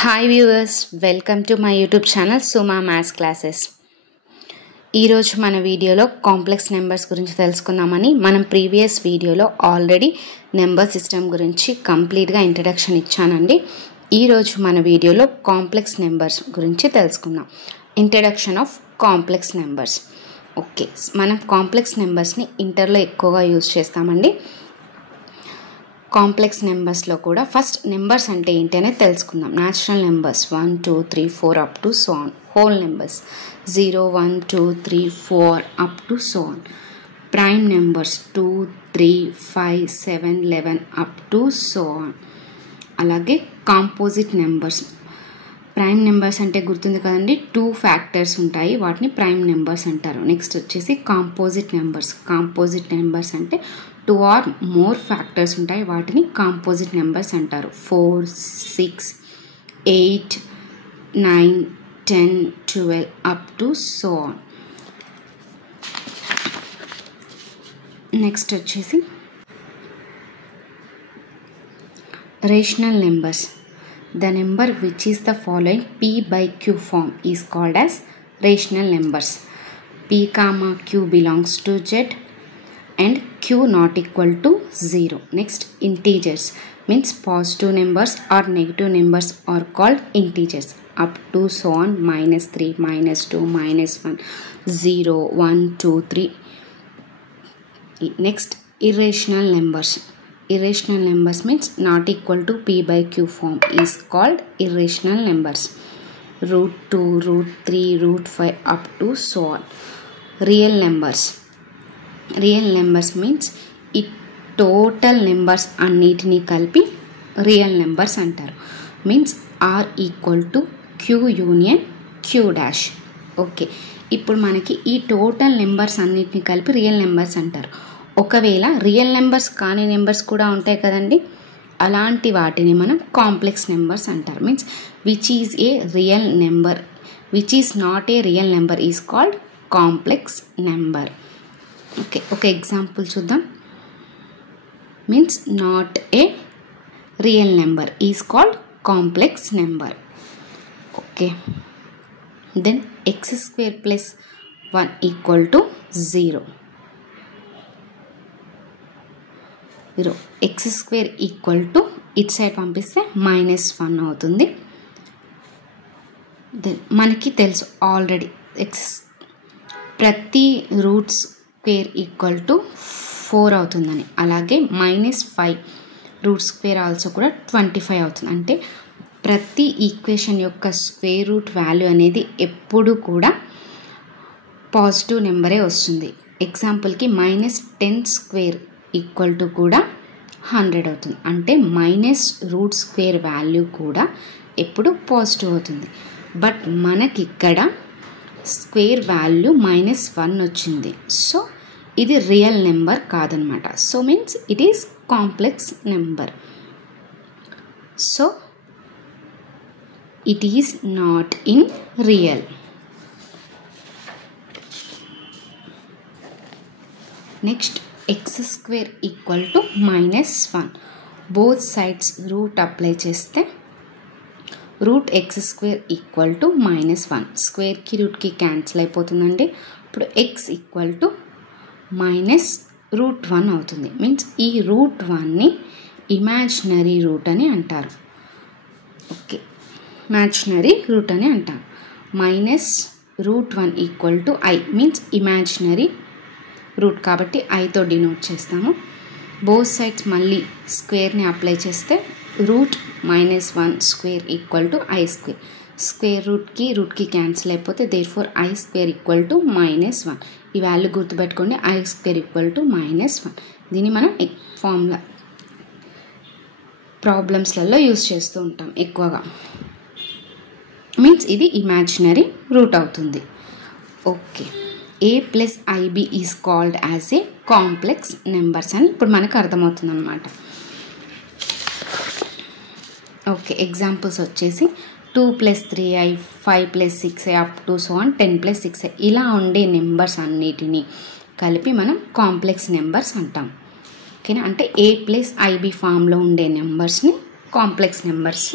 Hi viewers, welcome to my YouTube channel Suma maths classes. ఈరోజు మన వీడియోలో complex numbers గురించి తెలుసుకుందామని. మనం ప్రీవియస్ వీడియోలో ఆల్రెడీ నెంబర్ సిస్టమ్ గురించి కంప్లీట్గా ఇంట్రడక్షన్ ఇచ్చానండి. ఈరోజు మన వీడియోలో కాంప్లెక్స్ నెంబర్స్ గురించి తెలుసుకుందాం. Introduction of complex numbers. Okay, మనం కాంప్లెక్స్ నెంబర్స్ని ఇంటర్లో ఎక్కువగా యూజ్ చేస్తామండి. కాంప్లెక్స్ నెంబర్స్లో కూడా ఫస్ట్ నెంబర్స్ అంటే ఏంటి అనేది తెలుసుకుందాం. Natural numbers 1 2 3 4 up to so on. Whole numbers 0 1 2 3 4 up to so on. Prime numbers 2 3 5 7 11 up to so on. అలాగే కాంపోజిట్ నెంబర్స్. ప్రైమ్ నెంబర్స్ అంటే గుర్తుంది కదండి, 2 ఫ్యాక్టర్స్ ఉంటాయి, వాటిని ప్రైమ్ నెంబర్స్ అంటారు. నెక్స్ట్ వచ్చేసి కాంపోజిట్ నెంబర్స్. కాంపోజిట్ నెంబర్స్ అంటే 2 ఆర్ మోర్ ఫ్యాక్టర్స్ ఉంటాయి, వాటిని కాంపోజిట్ నెంబర్స్ అంటారు. 4 6 8 9 10 12 up to so on. Next వచ్చేసి rational numbers. The number which is the following P by Q form is called as rational numbers. P comma Q belongs to Z and Q not equal to 0. Next, integers means positive numbers or negative numbers are called integers. Up to so on, -3, -2, -1, 0, 1, 2, 3. Next, irrational numbers. Irrational numbers means not equal to P by Q form is called irrational numbers. √2, √3, √5 up to so on. Real numbers. Real numbers means ఈ total numbers అన్నిటినీ కలిపి real numbers అంటారు. Means R equal to Q union Q dash. Okay, ఇప్పుడు మనకి ఈ total numbers అన్నిటినీ కలిపి real numbers అంటారు. ఒకవేళ రియల్ నెంబర్స్ కాని నెంబర్స్ కూడా ఉంటాయి కదండి, అలాంటి వాటిని మనం కాంప్లెక్స్ నెంబర్స్ అంటారు. Means which is a real number, which is not a real number is called complex number. Okay, ఒక ఎగ్జాంపుల్ చూద్దాం. Means not a real number is called complex number. Okay, then x² + 1 = 0. x² ఇటు side పంపిస్తే -1 అవుతుంది. Then మనకి తెలుసు already ప్రతి √² 4 అవుతుందని. అలాగే -5 √² ఆల్సో కూడా 25 అవుతుంది. అంటే ప్రతి ఈక్వేషన్ యొక్క స్క్వేర్ రూట్ వాల్యూ అనేది ఎప్పుడు కూడా పాజిటివ్ నెంబరే వస్తుంది. ఎగ్జాంపుల్కి -10² కూడా 100 అవుతుంది. అంటే -√² వాల్యూ కూడా ఎప్పుడు పాజిటివ్ అవుతుంది. బట్ మనకి ఇక్కడ స్క్వేర్ వాల్యూ -1 వచ్చింది, సో ఇది రియల్ నెంబర్ కాదనమాట. So means it is complex number. So it is not in real. Next, x² = -1. Both sides route apply చేస్తే √x² = -1. స్క్వేర్కి రూట్కి క్యాన్సిల్ అయిపోతుందండి. ఇప్పుడు x = -√1 అవుతుంది. మీన్స్ ఈ √1ని ఇమాజినరీ రూట్ అని అంటారు. ఓకే, ఇమాజినరీ రూట్ అని అంటారు. -√1 = i మీన్స్ ఇమాజినరీ రూట్ కాబట్టి ఐతో డినోట్ చేస్తాము. బోత్ సైడ్స్ మళ్ళీ స్క్వేర్ని అప్లై చేస్తే √-1² i². స్క్వేర్ రూట్కి క్యాన్సిల్ అయిపోతే దేర్ఫోర్ i² = -1. ఈ వాల్యూ గుర్తుపెట్టుకోండి, i² = -1. దీన్ని మనం ఫార్ములా ప్రాబ్లమ్స్లలో యూజ్ చేస్తూ ఉంటాం ఎక్కువగా. మీన్స్ ఇది ఇమాజినరీ రూట్ అవుతుంది. Okay, a + ib is called as a complex numbers అని ఇప్పుడు మనకు అర్థమవుతుంది అనమాట. ఓకే, ఎగ్జాంపుల్స్ వచ్చేసి 2 + 3i 5 + 6i up to so on 10 + 6i. ఇలా ఉండే నెంబర్స్ అన్నిటినీ కలిపి మనం కాంప్లెక్స్ నెంబర్స్ అంటాం. ఓకేనా, అంటే a + ib ఫామ్లో ఉండే నెంబర్స్ని కాంప్లెక్స్ నెంబర్స్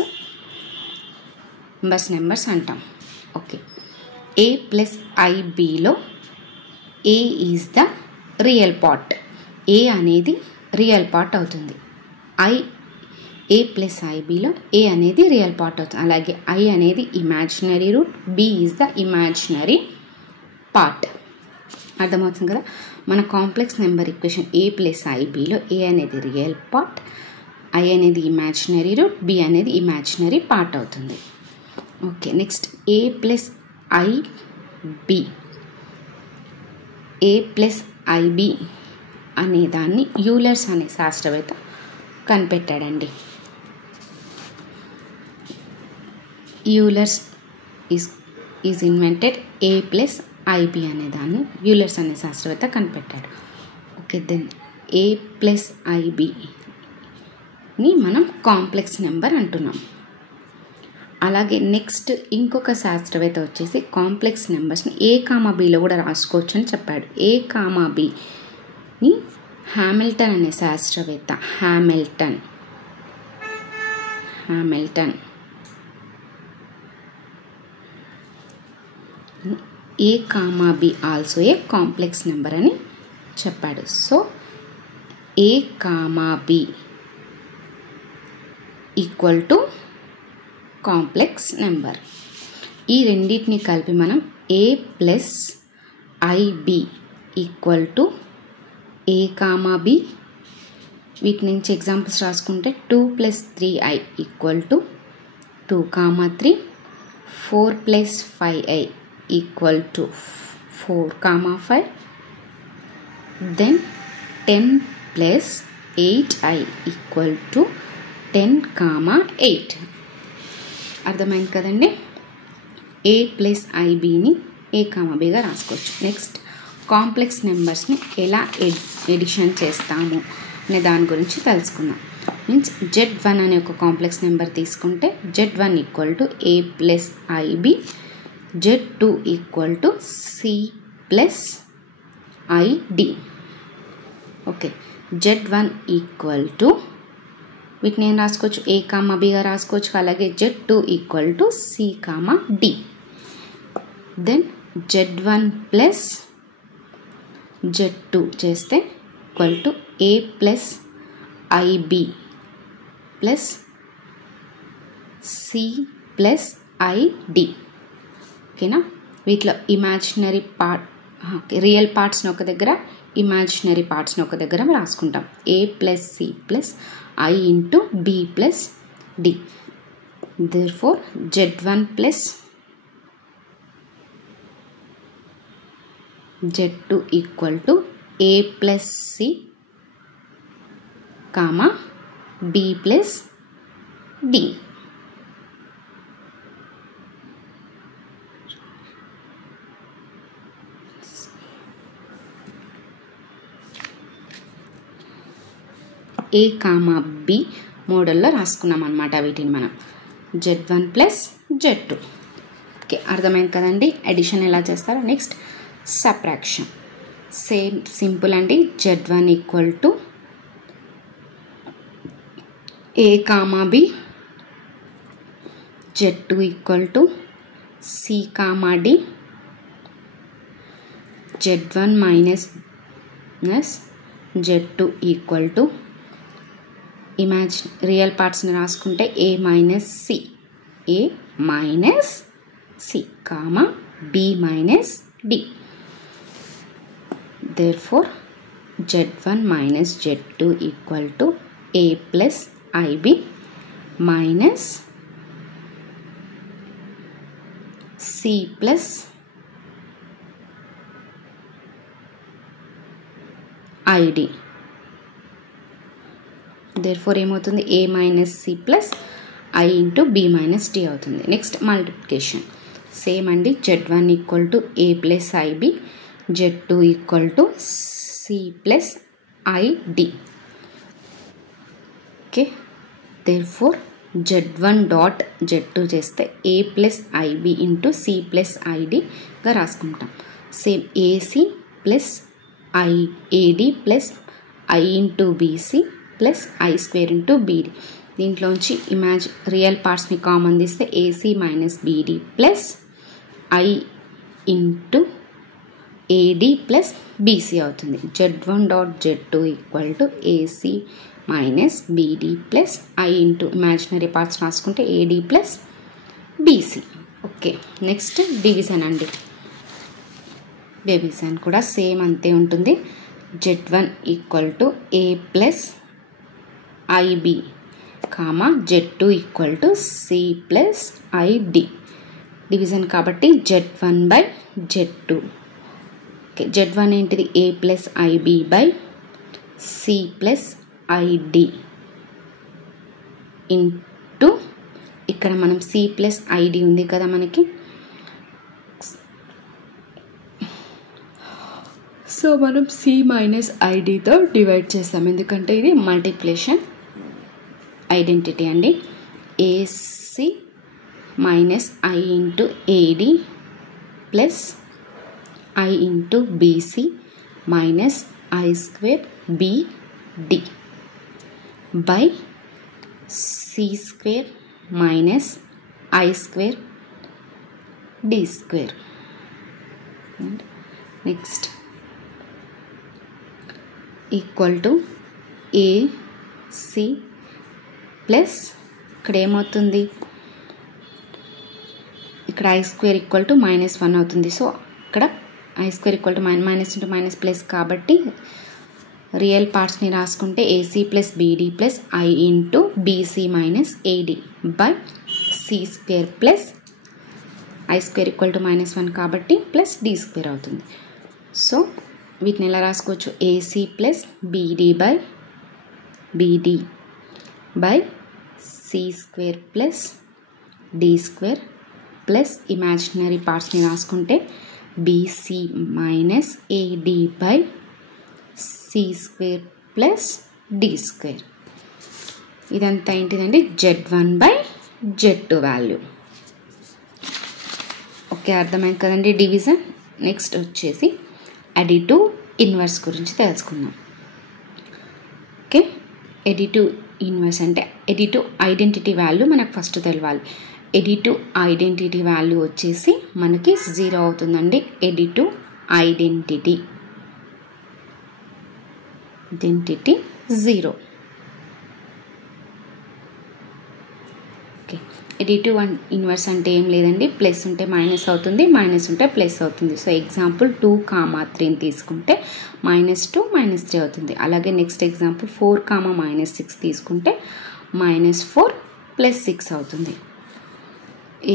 నెంబర్స్ అంటాం. ఓకే, a ప్లస్ ఐబిలో a is the real part. a అనేది రియల్ పార్ట్ అవుతుంది. a ప్లస్ ఐబిలో a అనేది రియల్ పార్ట్ అవుతుంది. అలాగే i అనేది imaginary root, b is the imaginary part. అర్థమవుతుంది కదా. మన complex number equation a plus ఐబిలో a అనేది రియల్ పార్ట్, i అనేది ఇమాజినరీ రూట్, b అనేది ఇమాజినరీ పార్ట్ అవుతుంది. Okay, next a plus IB. a plus IB అనే దాన్ని యూలర్స్ అనే శాస్త్రవేత్త కనిపెట్టాడండి. Euler's is invented a plus IB అనే దాన్ని యూలర్స్ అనే శాస్త్రవేత్త కనిపెట్టాడు. ఓకే, దెన్ a ప్లస్ ఐబిని మనం కాంప్లెక్స్ నెంబర్ అంటున్నాం. అలాగే నెక్స్ట్ ఇంకొక శాస్త్రవేత్త వచ్చేసి కాంప్లెక్స్ నెంబర్స్ని a కామా బిలో కూడా రాసుకోవచ్చు అని చెప్పాడు. a కామా బిని హామిల్టన్ అనే శాస్త్రవేత్త Hamilton a comma B also a complex number అని చెప్పాడు. So a comma B equal to complex number. ఈ రెండింటిని కలిపి మనం a plus IB equal to a comma B, వీటి నుంచి ఎగ్జాంపుల్స్ రాసుకుంటే 2 plus 3i equal to 2 comma 3, 4 plus 5i equal to 4 comma 5, then 10 plus 8i equal to 10 comma 8. అర్థమైంది కదండి. a plus ఐబిని a కామా బిగా రాసుకోవచ్చు. నెక్స్ట్ కాంప్లెక్స్ నెంబర్స్ని ఎలా edition చేస్తాము అనే దాని గురించి తెలుసుకుందాం. మీన్స్ Z1 అనే ఒక కాంప్లెక్స్ నెంబర్ తీసుకుంటే Z1 equal to a plus i b, Z2 equal to c plus i d. Okay, Z1 equal to వీటిని ఏం రాసుకోవచ్చు, a కామా బిగా రాసుకోవచ్చు. అలాగే Z2 equal to c comma d. Then Z1 plus Z2 చేస్తే equal to a plus i b plus c plus i d. ఓకేనా. వీటిలో imaginary part real పార్ట్స్ని ఒక దగ్గర, ఇమాజినరీ పార్ట్స్ని ఒక దగ్గర రాసుకుంటాం. a plus c plus i into b plus d. Therefore Z1 plus Z2 equal to a plus c comma b plus d. a comma b మోడల్లో రాసుకున్నాం అన్నమాట. వీటిని మనం Z1 ప్లస్ Z2. ఓకే, అర్థమైంది కదండి అడిషన్ ఎలా చేస్తారో. నెక్స్ట్ సబ్ట్రాక్షన్ సేమ్ సింపుల్ అండి. Z1 equal to a comma b, Z2 equal to c comma d, Z1 minus Z2 equal to real పార్ట్స్ని రాసుకుంటే a minus c comma b minus d. Therefore Z1 minus Z2 equal to a plus IB minus C plus ID. Therefore ఏమవుతుంది, a minus c plus I into b minus d అవుతుంది. Next multiplication same అండి. Z1 equal to a plus IB, Z2 equal to c plus ID. Okay, therefore Z1 dot Z2 చేస్తే a plus IB into c plus IDగా రాసుకుంటాం. Same AC plus AD plus I into BC plus I square into BD. దీంట్లోంచి real పార్ట్స్ని common తీస్తే AC minus BD plus I into AD plus BC అవుతుంది. Z1 dot Z2 equal to AC minus BD plus I into imaginary parts రాసుకుంటే AD plus BC. Okay, next division అండి. Division కూడా same అంతే ఉంటుంది. Z1 equal to A plus IB comma Z2 equal to C plus ID. Division కాబట్టి Z1 by Z2. Okay, Z1 ఏంటిది A plus IB by C plus ID into ఇక్కడ మనం C plus ID ఉంది కదా మనకి, so మనం C minus ఐడితో divide చేస్తాం ఎందుకంటే ఇది మల్టిప్లికేషన్ ఐడెంటిటీ అండి. AC minus I into AD plus I into BC minus I square BD by C square minus I square D square. Next equal to AC plus ఇక్కడ ఏమవుతుంది, ఇక్కడ I square equal to -1 అవుతుంది. So ఇక్కడ I square equal to minus into minus plus కాబట్టి real పార్ట్స్ని రాసుకుంటే AC plus BD plus I into BC minus AD by C square plus I square equal to -1 కాబట్టి plus D square అవుతుంది. So వీటిని ఎలా రాసుకోవచ్చు, AC plus BD by BD by C square plus D square plus imaginary పార్ట్స్ని రాసుకుంటే BC minus AD by C square plus D square. ఇదంతా ఏంటిదండి Z1 by Z2 value. Okay, అర్థమైంది కదండి డివిజన్. నెక్స్ట్ వచ్చేసి అడిటివ్ ఇన్వర్స్ గురించి తెలుసుకుందాం. Okay, additive inverse అంటే ఎడిటివ్ ఐడెంటిటీ వాల్యూ మనకు ఫస్ట్ తెలవాలి. ఎడిటివ్ ఐడెంటిటీ వాల్యూ వచ్చేసి మనకి 0 అవుతుందండి. Additive identity 0. Okay, additive inverse అంటే ఏం లేదండి, ప్లస్ ఉంటే మైనస్ అవుతుంది, మైనస్ ఉంటే ప్లస్ అవుతుంది. సో ఎగ్జాంపుల్ 2,3 తీసుకుంటే -2 -3 అవుతుంది. అలాగే నెక్స్ట్ ఎగ్జాంపుల్ 4,-6 తీసుకుంటే -4 + 6 అవుతుంది.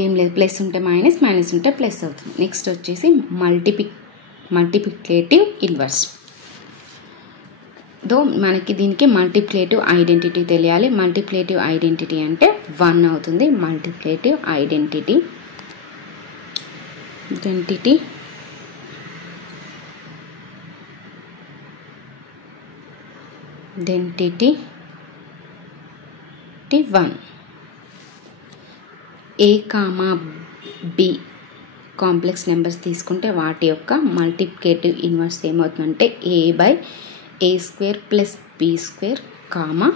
ఏం లేదు, ప్లస్ ఉంటే మైనస్, మైనస్ ఉంటే ప్లస్ అవుతుంది. నెక్స్ట్ వచ్చేసి మల్టిప్లికేటివ్ ఇన్వర్స్. మనకి దీనికి మల్టిప్లికేటివ్ ఐడెంటిటీ తెలియాలి. మల్టిప్లికేటివ్ ఐడెంటిటీ అంటే 1 అవుతుంది. Multiplicative identity 1. A comma B complex numbers తీసుకుంటే వాటి యొక్క మల్టిప్లికేటివ్ ఇన్వర్స్ ఏమవుతుందంటే A by A square plus B square comma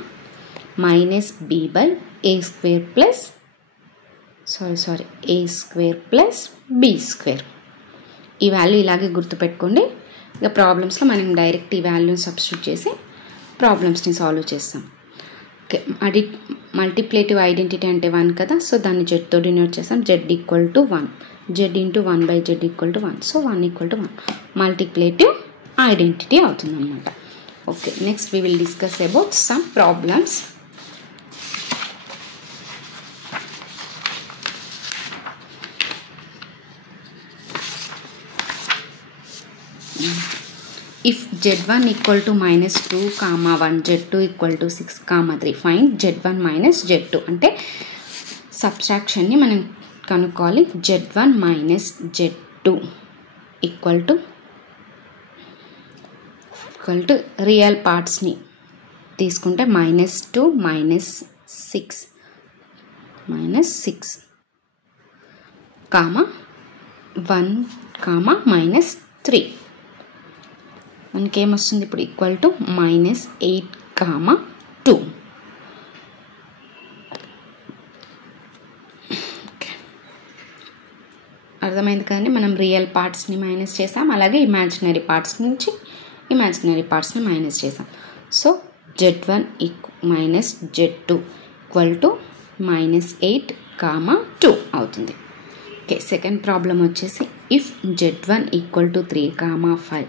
minus B by A square plus A square plus B square. ఈ value ఇలాగే గుర్తుపెట్టుకోండి. ఇక ప్రాబ్లమ్స్లో మనం డైరెక్ట్ ఈ వాల్యూని సబ్స్టిట్యూట్ చేసి ప్రాబ్లమ్స్ని సాల్వ్ చేస్తాం. ఓకే, మల్టిప్లికేటివ్ ఐడెంటిటీ అంటే 1 కదా, సో దాన్ని జెడ్తో డినోట్ చేస్తాం. Z equal to 1, Z into 1/z equal to 1, so 1 = 1 multiplicative identity అవుతుంది అనమాట. Okay, next we will discuss about some problems. If z1 equal to -2, 1, z2 equal to 6, 3, find z1 minus z2. అంటే సబ్ట్రాక్షన్ని మనం కనుక్కోవాలి. z1 minus z2 equal to real పార్ట్స్ని తీసుకుంటే -2 -6 comma 1 comma -3 మనకి ఏమొస్తుంది ఇప్పుడు ఈక్వల్ టు -8 కామా 2. అర్థమైంది కదండి. మనం రియల్ పార్ట్స్ని మైనస్ చేసాం, అలాగే ఇమాజినరీ పార్ట్స్ నుంచి ఇమాజినరీ పార్ట్స్ని మైనస్ చేసాం. So z1 minus z2 equal to -8, 2 అవుతుంది. ఓకే, సెకండ్ ప్రాబ్లం వచ్చేసి if z1 equal to 3, 5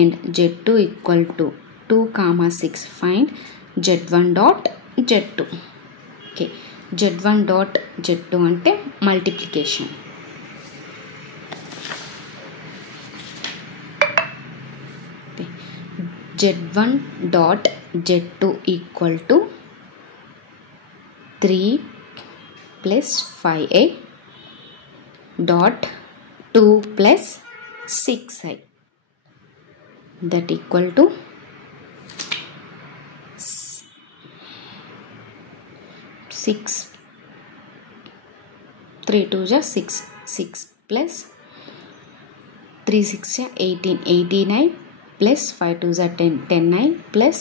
and z2 equal to 2, 6 find z1 dot z2. Okay, z1 dot z2 అంటే multiplication. z1 dot z2 equal to 3 plus 5a dot 2 plus 6i that equal to 6. 3 2 जा 6, 6 plus 3 6 जा 18, 18i plus 5 2 जा 10, 10i plus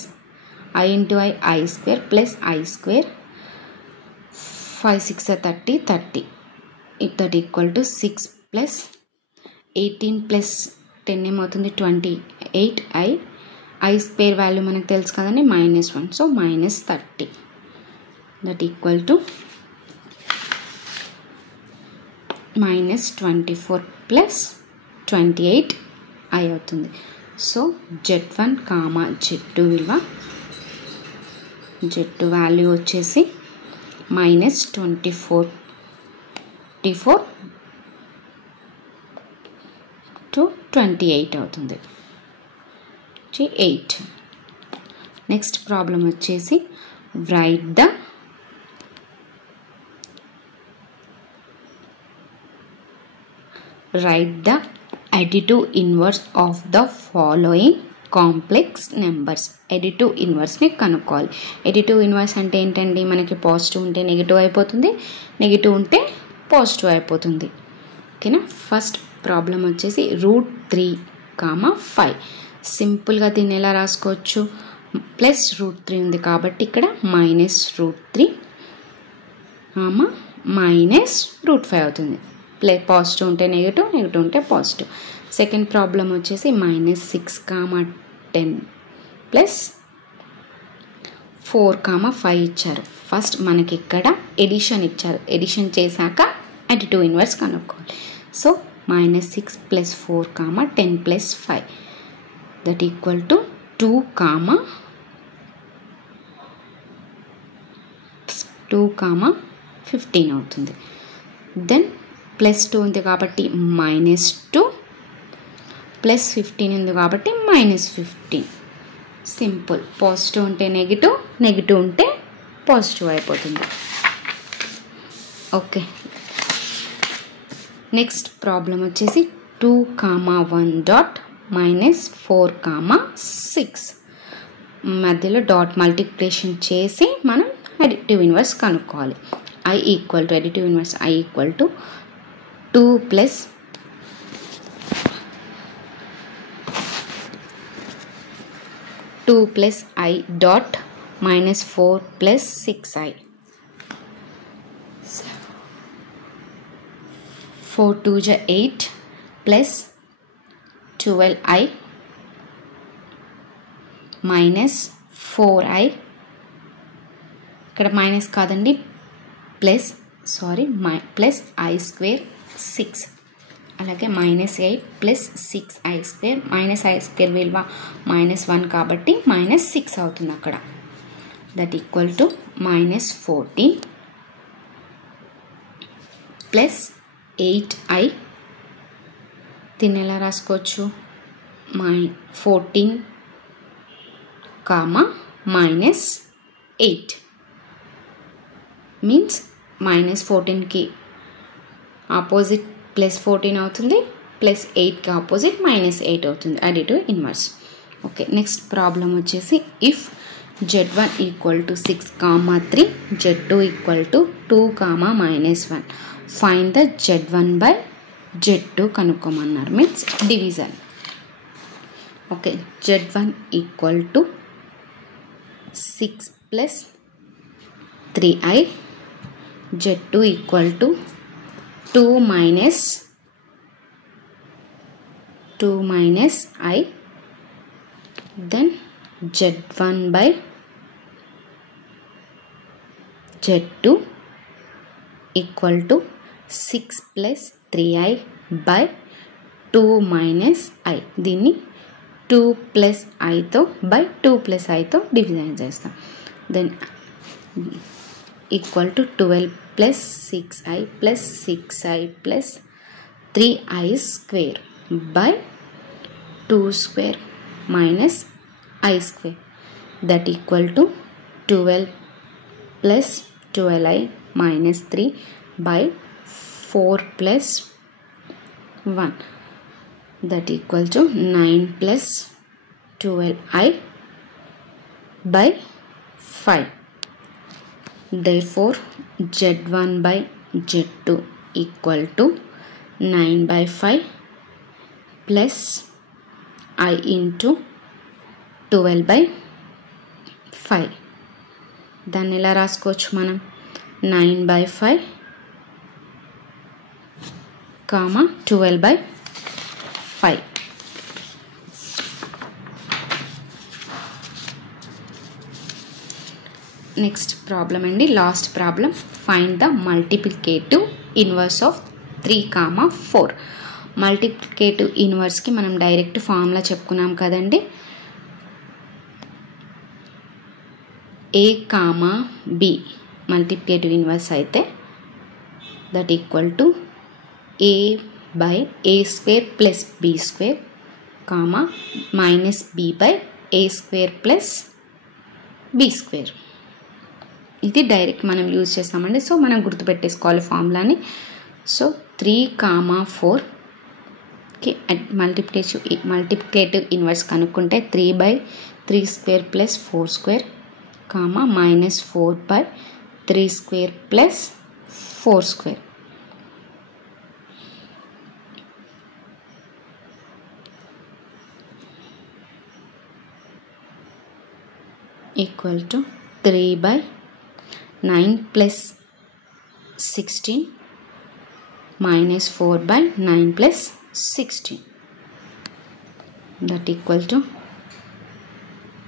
I into I square plus I square 5 6 जा 30, 30 that equal to 6 plus 18 plus 10 ఏమవుతుంది 28i I square value మనకు తెలుసు కదండి -1, so -30 that equal to -24 plus 28 i అవుతుంది. So z1 comma z2 విలువ z2 value వచ్చేసి -24 to 28 అవుతుంది. 8. Next problem వచ్చేసి write the additive inverse of the following complex numbers. Additive ఇన్వర్స్ని కనుక్కోవాలి. ఎడిటివ్ ఇన్వర్స్ అంటే ఏంటండి, మనకి పాజిటివ్ ఉంటే నెగిటివ్ అయిపోతుంది, నెగిటివ్ ఉంటే పాజిటివ్ అయిపోతుంది. ఓకేనా. ఫస్ట్ ప్రాబ్లం వచ్చేసి √3, 5. సింపుల్గా దీన్ని ఎలా రాసుకోవచ్చు, ప్లస్ √3 ఉంది కాబట్టి ఇక్కడ -√3 -√5 అవుతుంది. పాజిటివ్ ఉంటే నెగిటివ్, నెగిటివ్ ఉంటే పాజిటివ్. సెకండ్ ప్రాబ్లం వచ్చేసి -6, 10 ప్లస్ 4, 5 ఇచ్చారు. ఫస్ట్ మనకి ఇక్కడ ఎడిషన్ ఇచ్చారు, ఎడిషన్ చేశాక అడిటివ్ ఇన్వర్స్ కనుక్కోవాలి. So -6 plus 4, 10 plus 5 that equal to 2, 15 అవుతుంది. దెన్ +2 ఉంది కాబట్టి -2 ప్లస్ 15 ఉంది కాబట్టి -15. సింపుల్. పాజిటివ్ ఉంటే నెగిటివ్, నెగిటివ్ ఉంటే పాజిటివ్ అయిపోతుంది. ఓకే. నెక్స్ట్ ప్రాబ్లం వచ్చేసి 2, 1 డాట్ -4, 6 మధ్యలో డాట్ మల్టిప్లికేషన్ చేసి మనం అడిటివ్ ఇన్వర్స్ కనుక్కోవాలి. I equal to additive inverse I equal to 2 plus 2 plus I dot -4 plus 6i 4 2 जा 8 ప్లస్ 12i -4i ఇక్కడ మైనస్ కాదండి ప్లస్ I స్క్వేర్ 6 అలాగే -8 plus 6i square -i square విలువ -1 కాబట్టి -6 అవుతుంది అక్కడ. That equal to -14 plus 8i దీన్ని ఎలా రాసుకోవచ్చు, -14 -8 మీన్స్ -14కి ఆపోజిట్ +14 అవుతుంది, +8కి ఆపోజిట్ -8 అవుతుంది additive inverse. Okay. Next problem వచ్చేసి if z1 equal to 6, 3 z2 equal to 2, -1 find the z1 by z2 కనుక్కోమన్నారు, means division. Okay. z1 equal to 6 plus 3i z2 equal to 2 - 2 minus I, then Z1 by Z2 equal to 6 plus 3I by 2 minus I. దీన్ని 2 plus Iతో by 2 plus Iతో division చేస్తాం. Then equal to 12 plus 6I plus 6I plus 3I square by 2 square minus I square, that equal to 12 plus 12I minus 3 by 4 plus 1, that equal to 9 plus 12I by 5. Therefore Z1 by Z2 equal to 9 by 5 plus I into 12 by 5. దాన్ని ఎలా రాసుకోవచ్చు మనం? 9 by 5 కామా 12 by 5. Next problem అండి, last problem. Find the multiplicative inverse of 3, 4. Multiplicative ఇన్వర్స్కి మనం direct formula చెప్పుకున్నాం కదండి. A, B మల్టిప్లికేటివ్ ఇన్వర్స్ అయితే that equal to A by A square plus B square comma minus B by A square plus B square. ఇది direct మనం use చేస్తామండి. So మనం గుర్తుపెట్టేసుకోవాలి ఫార్ములాని. సో 3, 4కి మల్టిప్లికేటివ్ ఇన్వర్స్ కనుక్కుంటే 3 by 3 square plus 4 square comma minus 4 by 3 square plus 4 square. Equal to 3 by 9 plus 16 minus 4 by 9 plus 16, that equal to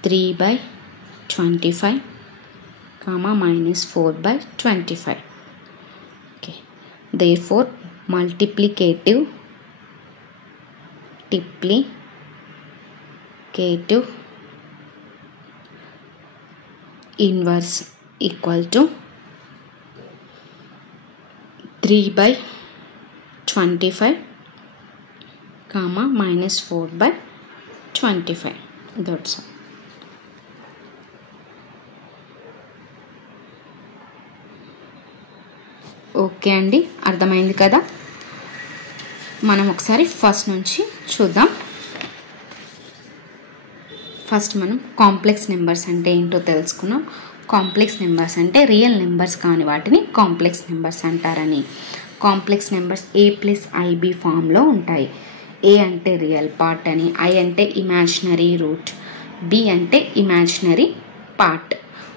3 by 25 comma minus 4 by 25. Okay, therefore multiplicative inverse equal to 3 by 25 comma minus 4 by 25. That's all. Okay అండి, అర్థమైంది కదా. మనం ఒకసారి first నుంచి చూద్దాం. First మనం complex numbers అంటే ఏంటో తెలుసుకున్నాం. కాంప్లెక్స్ నెంబర్స్ అంటే రియల్ నెంబర్స్ కాని వాటిని కాంప్లెక్స్ నెంబర్స్ అంటారని. Complex numbers A plus IB ఫామ్లో ఉంటాయి. A అంటే రియల్ పార్ట్ అని, I అంటే ఇమాజినరీ రూట్, B అంటే ఇమాజినరీ పార్ట్.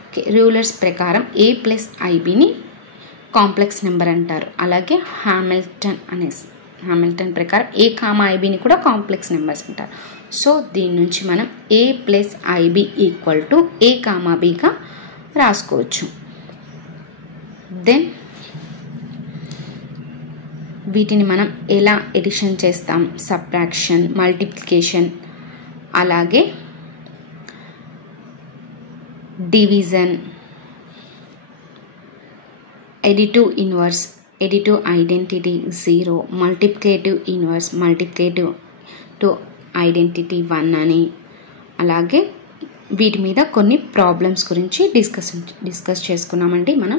ఓకే, రూలర్స్ ప్రకారం A ప్లస్ IBని కాంప్లెక్స్ నెంబర్ అంటారు. అలాగే హామిల్టన్ ప్రకారం A, IBని కూడా కాంప్లెక్స్ నెంబర్స్ అంటారు. సో దీని నుంచి మనం A plus IB equal to A, Bగా రాసుకోవచ్చు. దెన్ వీటిని మనం ఎలా ఎడిషన్ చేస్తాం? సబ్ట్రాక్షన్, మల్టిప్లికేషన్, అలాగే division, additive inverse, additive identity 0, multiplicative inverse, multiplicative to identity 1 అని. అలాగే వీటి మీద కొన్ని ప్రాబ్లమ్స్ గురించి డిస్కస్ చేసుకున్నామండి మనం.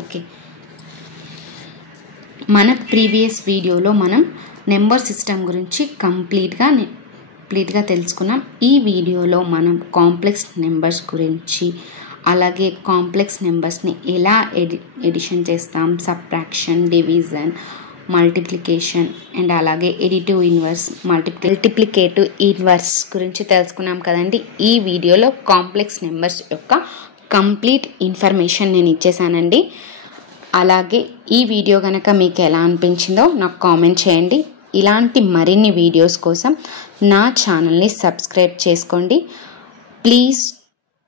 ఓకే, మన ప్రీవియస్ వీడియోలో మనం నెంబర్ సిస్టమ్ గురించి కంప్లీట్గా తెలుసుకున్నాం. ఈ వీడియోలో మనం కాంప్లెక్స్ నెంబర్స్ గురించి, అలాగే కాంప్లెక్స్ నెంబర్స్ని ఎలా ఎడిషన్ చేస్తాం, సబ్ట్రాక్షన్, డివిజన్, మల్టిప్లికేషన్ అండ్ అలాగే ఎడిటివ్ ఇన్వర్స్, మల్టిప్లికేటివ్ ఇన్వర్స్ గురించి తెలుసుకున్నాం కదండి. ఈ వీడియోలో కాంప్లెక్స్ నెంబర్స్ యొక్క కంప్లీట్ ఇన్ఫర్మేషన్ నేను ఇచ్చేసానండి. అలాగే ఈ వీడియో కనుక మీకు ఎలా అనిపించిందో నాకు కామెంట్ చేయండి. ఇలాంటి మరిన్ని వీడియోస్ కోసం నా ఛానల్ని సబ్స్క్రైబ్ చేసుకోండి. Please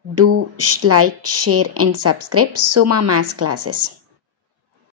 do like, share and subscribe Suma maths classes.